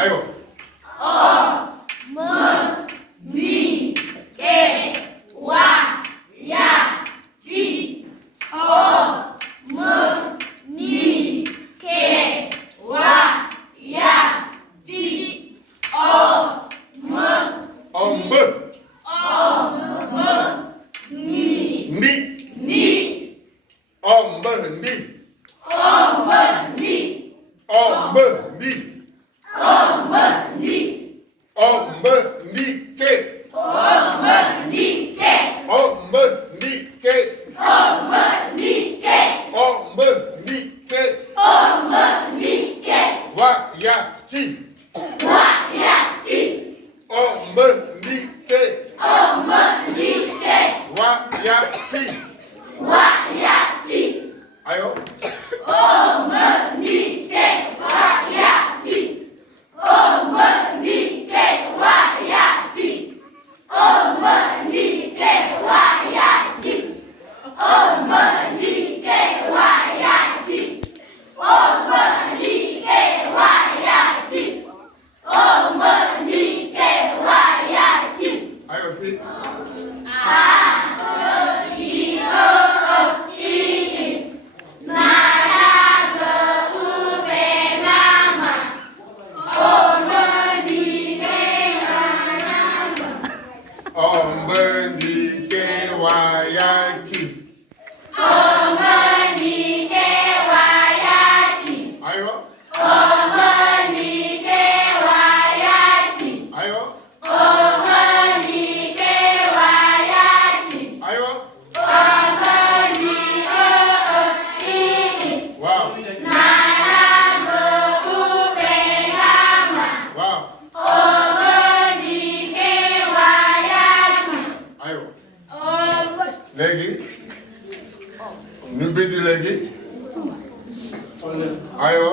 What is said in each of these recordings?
aywa. léegi ñu bind léegi aywa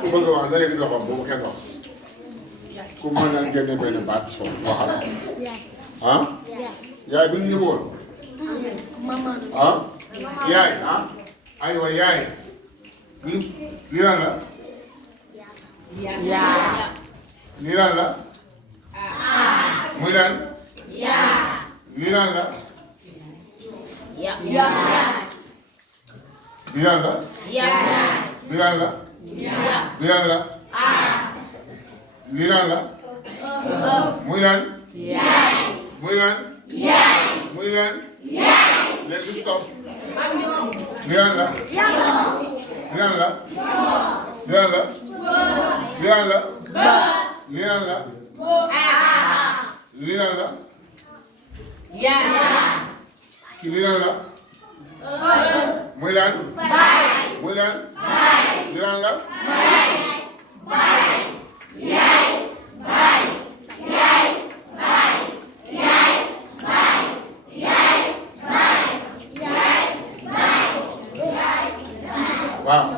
ku bëgg a wax da ngay di loxoom boobu kenn wax ku mën a génne benn baat soo waxal ah yaay bi ñu ñu woon ah yaay ah aywa yaay lii lan la lii lan la muy lan lii lan la lii lan la lii lan la lii lan la lii lan la muy lan muy lan muy lan léegi stop lii lan la lii lan la lii lan la lii lan la lii lan la lii lan la kii lii lan la muy lan muy lan lii lan la waaw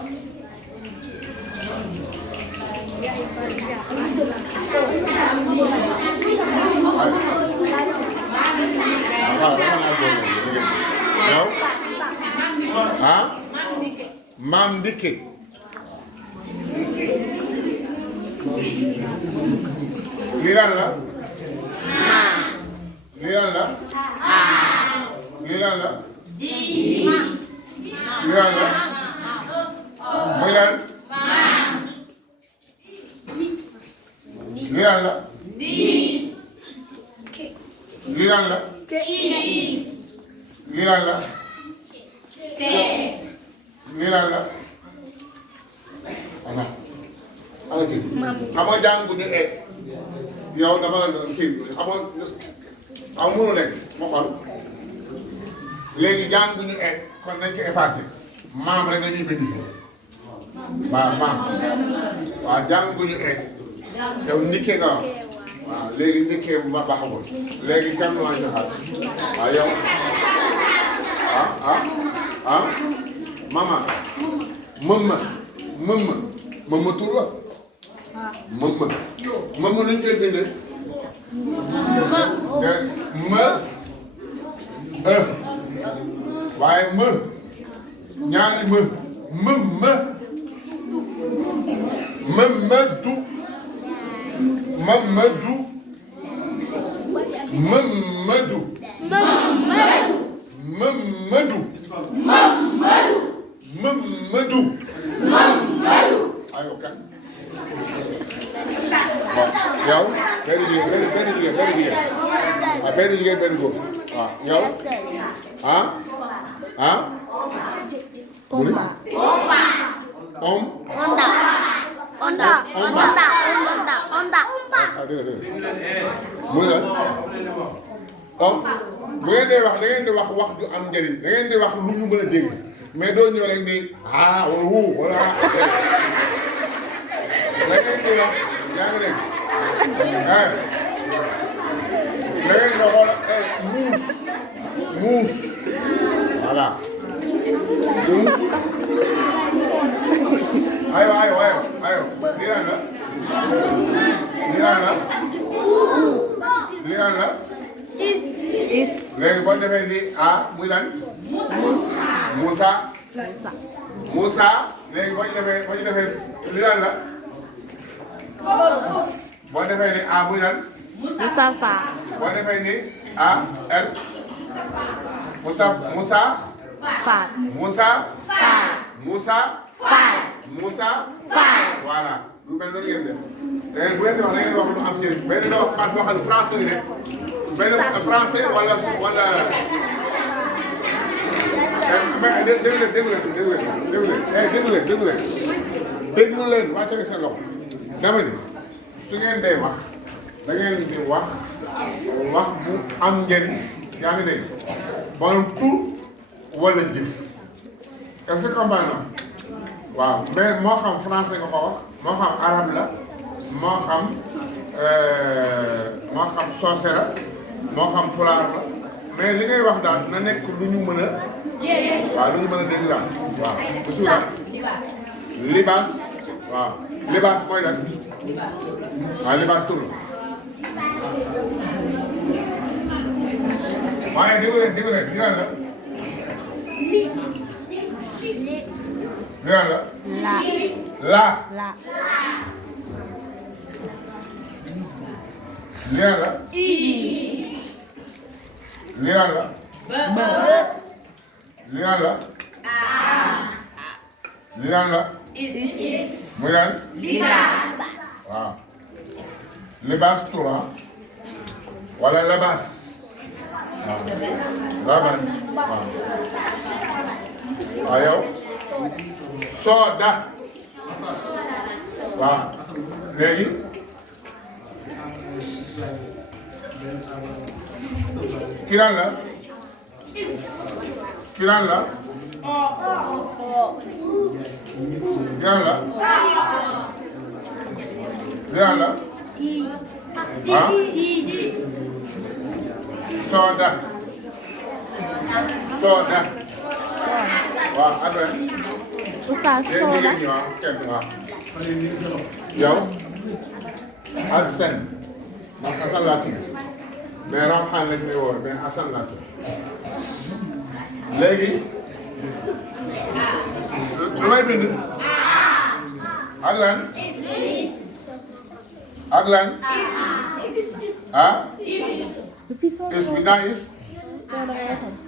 yow ah maam ndikke lii lan la lii lan la lii lan la lii lan la muy lan lii lan la lii lan la lii lan la lii lan la ana ana kii xam nga jànguñu yow dama la doon kii xam nga mënu nekk ma xool léegi jànguñu kon nañ ko effacé maam rek la ñuy bind waaw maam waaw jànguñu yow ndikke nga wax waaw léegi ndikke ma baaxagul léegi kan la ñu joxaat waaw yow mama mëmma tur la mëmma nuñ koy bindee waaye ñaari Mamadou. Ayo kan. Yow benn jigéen. Ah benn jigéen benn góor. Ah yow. Onda. Muy la. Donc bu ngeen di wax da ngeen di wax wax ju am njëriñ da ngeen di wax lu ñu mën a dégg mais doo ñëw rek ni wala da ngeen di wax yaa ngi dégg da ngeen di xool muus voilà muus ayo lii lan la is léegi boo defee ni muy lan Moussa léegi boo ñu defee lii lan la boo defee ni muy lan Moustapha boo defee ni el Moussa voilà lu mel noonu ngeen def da ngeen bu ngeen di wax da ngeen di wax lu am njëriñ benn da wax baat boo xam ne français la benn français wala déglu leen wàccale seen loxo dama ni su ngeen day wax da ngeen di wax bu am njëriñ yaa ngi dégg maanaam tur wala jëf est-ce que comprendre na waaw mais moo xam français nga ko wax moo xam arabe la moo xam soose la moo xam pulaar la mais li ngay wax daal na nekk lu ñu mën a waaw lu ñu mën a dégg daal waaw bismillah libaas waaw libaas mooy lan waaw libaas tur la waaye dégg leen li lan la la muy lan waaw libaas tura wala labas waaw labas waaw yow soda waaw léegi kiran la kiran la soda waaw affaire yéen jigéen ñi waaw kenn waaw yow Assane man Assane laa tudd mais Ramxaan lañ may woowee mais Assane laa tudd léegi lu may bind ak lan is bi naa is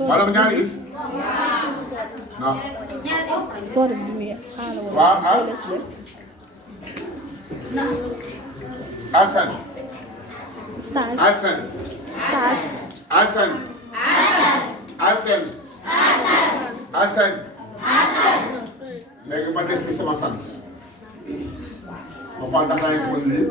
wala ñaari is non waaw Assane léegi ma def fi sama sant ma xool ndax naa ko mën lii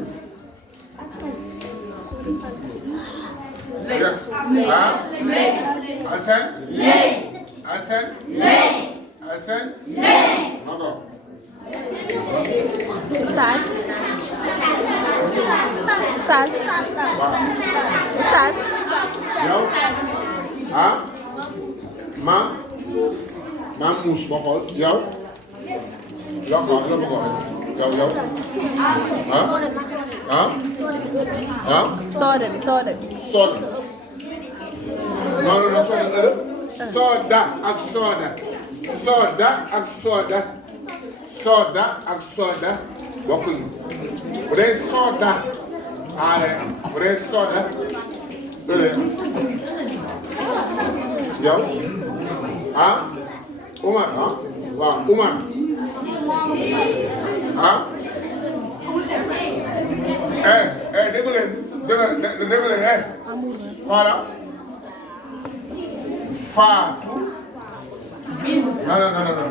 Assane Mago Ustaz yow maam muus ma xool yow loo ko yow Soda bi noonu la soda ak soda soda ak soda soda ak soda bokkuñu bu dee soda lay am bu dee soda lay am yow Umar waaw Umar dégg leen voilà Fatou non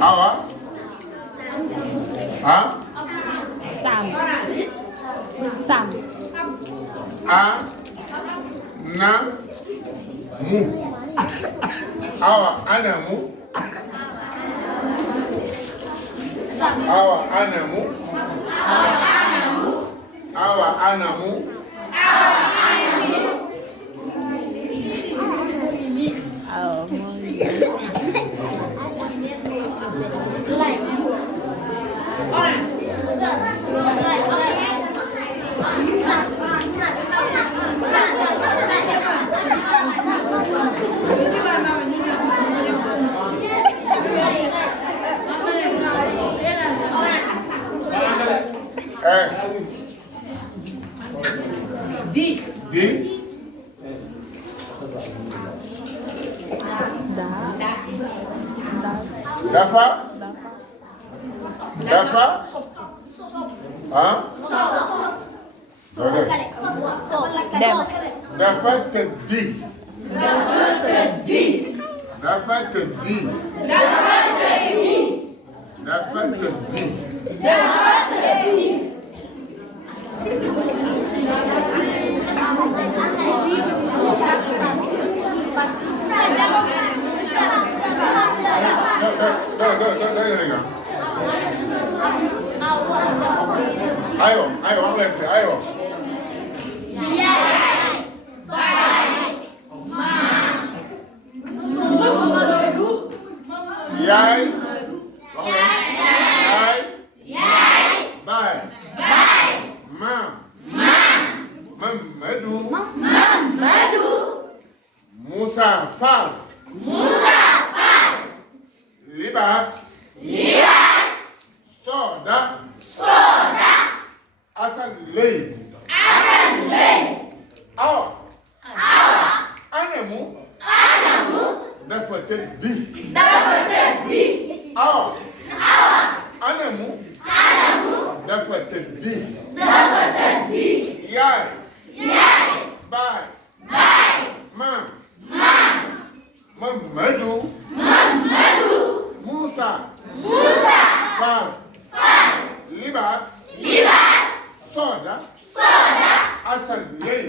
Awa Sam Awa Anamu Awa Anamu dafa tëddi aywa yaay baay maam Mamadou Moussa Fall Libaas Soda Assane Lay Awa Anamu dafa tëddi Awa Anamu dafa tëddi yaay baay maam Mamadou Moussa Fall Libaas Soda Assane Lay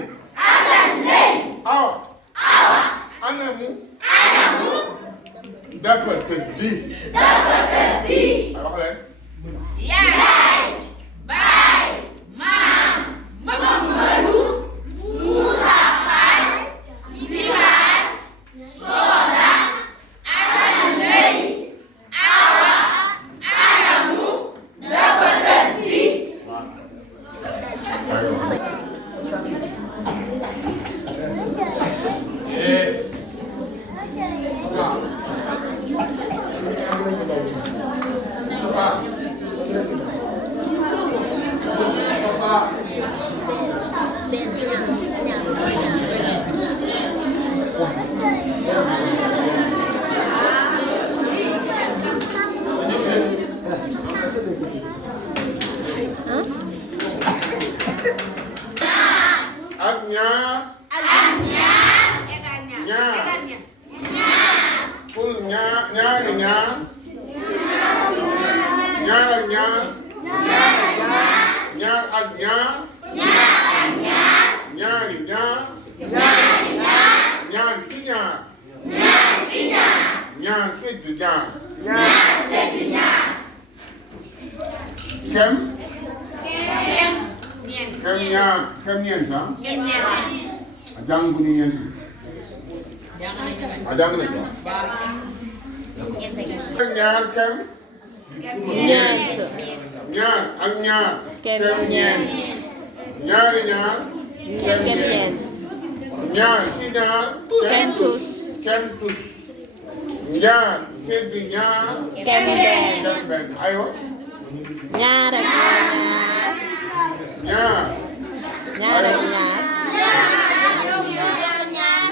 Awa Anamu dafa tëddi wax leen yaay baay maam Mamadou Moussa Fall Libaas Soda Assane Lay Awa Anamu dafa tëddi ak ñaar ful ñaari ñaar ñaar ak ñaar ñaar ak ñaar ñaari ñaar ñaar ki ñaar ñaar sëgg ñaar kem ñaar kem ñeent jàng bu ñu ñeent jàng nañ ko ñaar kem ñaar ak ñaar kem ñeent ñaari ñaar kem ñeent ñaar ci ñaar kem tus ñaar sedd ñaar kem benn aywa ñaar ak ñaar ñaar ak ñaar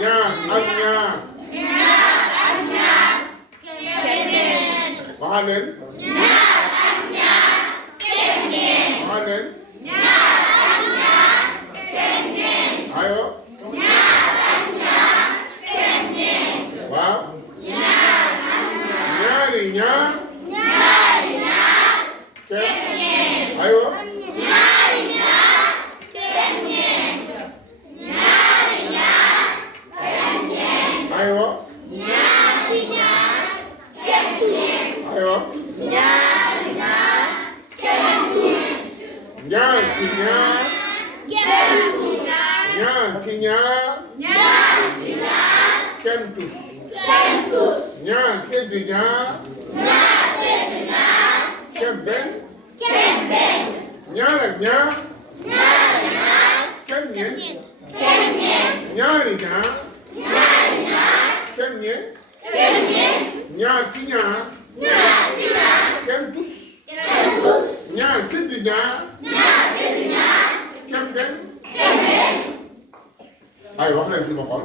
ñaar ak ñaar waxal leen waxal leen aywa waaw ñaari ñaar kem aywa aywa aywa ñaar ci ñaar ñaar ci ñaar kem tus ñaar sedd ñaar kem benn ñaar ak ñaar kem ñeent ñaari ñaar kem ñeent ñaar ci ñaar kem tus ñaar sedd ñaar kem benn ay wax leen fi ma xool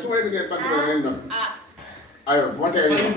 su ma yëgatee bant ba ngeen doon aywa bu ma tee ñoom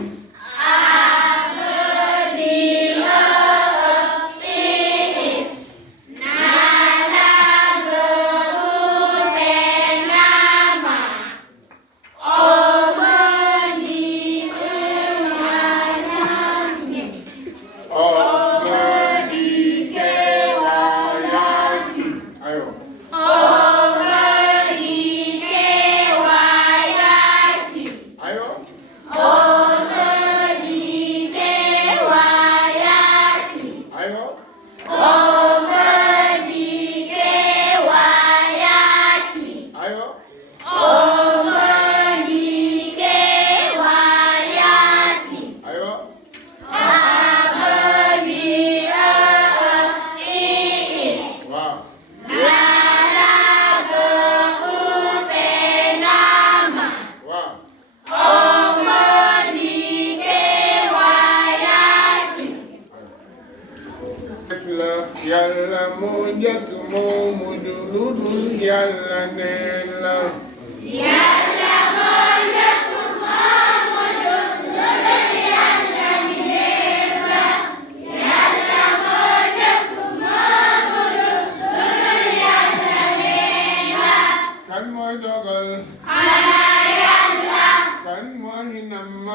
yàlla moo njëkk moo mujj lu dul yàlla neen la Yàlla moo njëkk moo mujj lu dul yàlla neen la Yàlla moo njëkk moo mujj lu dul yàlla neen la kan mooy dogal xanaa Yàlla kan mooy namm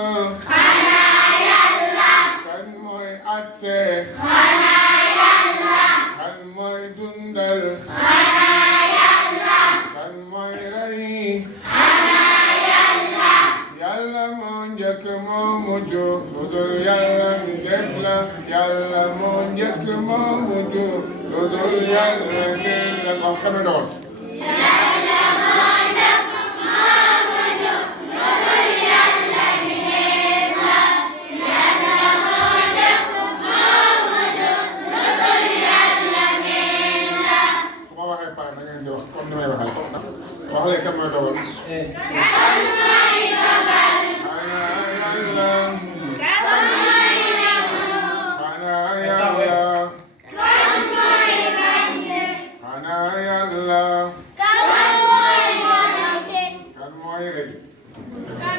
xanaa Yàlla kan mooy atte xanaa Yàlla kan mooy dundal xanaa Yàlla kan mooy rey xanaa Yàlla yàlla moo njëkk moo mujj lu dul yàlla mi def la yàlla moo njëkk moo mujj lu dul yàlla neen la ko xame doon Yàlla moo njëkk moo mujj lu dul yàlla neen la Yàlla moo njëkk moo mujj lu dul yàlla neen la su ma waxee pare na ngeen di wax comme ni may waxee wax leen kan mooy dogal kan mooy dogal xanaa yàlla kan mooy nangu xanaa yàlla kan mooy ràññe xanaa yàlla kan mooy woote kan mooy rey kan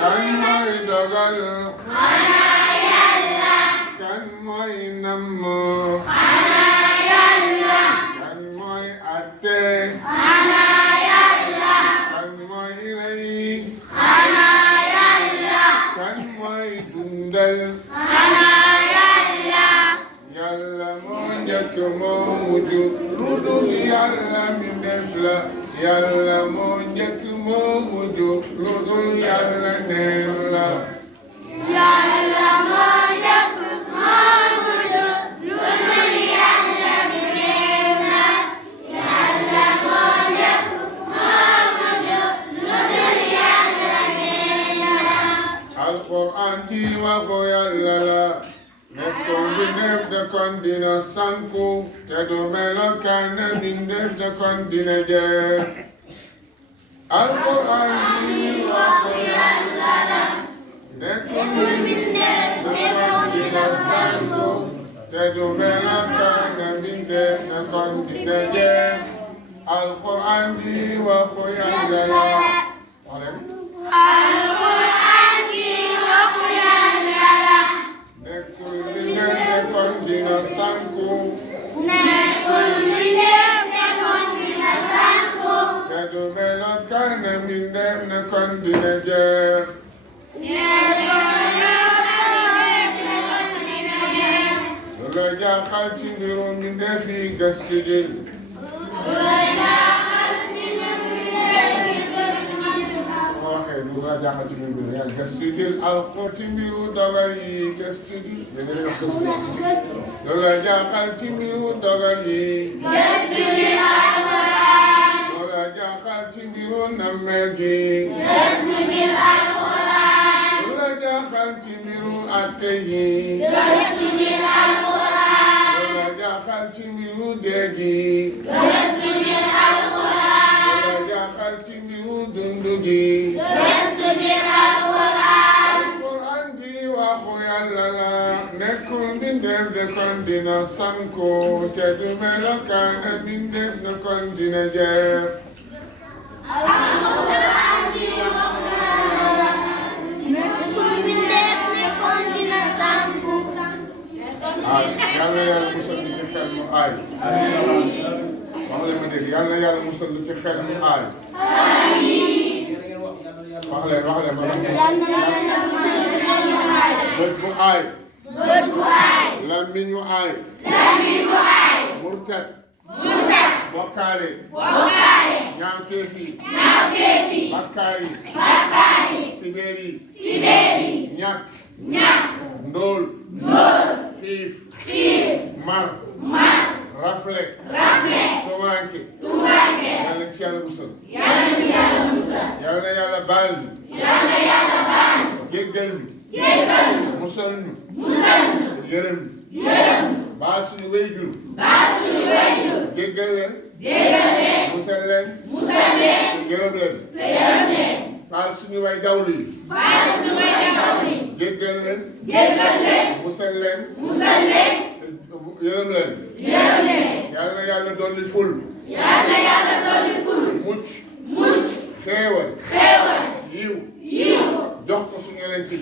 kan mooy dogal xanaa Yàlla kan mooy namm xanaa Yàlla kan mooy atte xanaa mujj lu dul yàlla mi def la yàlla moo njëkk moo mujj lu dul yàlla neen la Yàlla moo njëkk moo mujj lu dul Yàlla mi neen la Yàlla moo njëkk moo mujj lu dul Yàlla neen la alquran ji waxu yàlla la nekkoon bi def de kon dina sanku te du melokaan bi def de kon dina jeex alquran ji waxu yàlla la nekkoon bi def de kon dina sanku te du melokaan bi def de kon dina jeex alquran ji waxu yàlla la Alquran ji waxu Yàlla la nekkul bi def de kon dina sanku nekkul lu def ne kon dina sanku te du melokaan bi def de kon dina jeex lu la jaaxal ci mbiru mi def yi gëstu ji waxee lu la jaaxal ci mbiru yaa gëstu ji alxo ci mbiru dogal yi gëstu ji lu la jaaxal ci mbiru dogal yi lu la jaaxal ci mbiru nammeel gi lu la jaaxal ci mbiru atte yi lu la jaaxal ci mbiru dee gi lu la jaaxal ci mbiru dundu gi alquran bi waxu yàlla la nekkul mbindeef de kon dina sanko te du melokaan mbindeef de kon dina jeex Alquran ji waxu Yàlla la nekkul mbindeef ne kon dina sanku yàlla yàlla musal lu ci xel mu aay wax leen ma dégg yàlla musal lu ci xel mu aay wax leen ma bët bu aay làmmiñ wu aay murtat bokkaale ñaawteef yi bakkaar yi sibeer yi ñàkk ndóol xiif mar rafle tumuranke yàlla ci yàlla musal yàlla yàlla baal ñu jéggal ñu musal ñu yërëm ñu baal suñu wéyjur jéggal leen musal leen yërëm leen baal suñu way dawlu yi jéggal leen musal leen yërëm leen yàlla yàlla dolli ful mucc xéewal yiw jox ko suñu yonent yi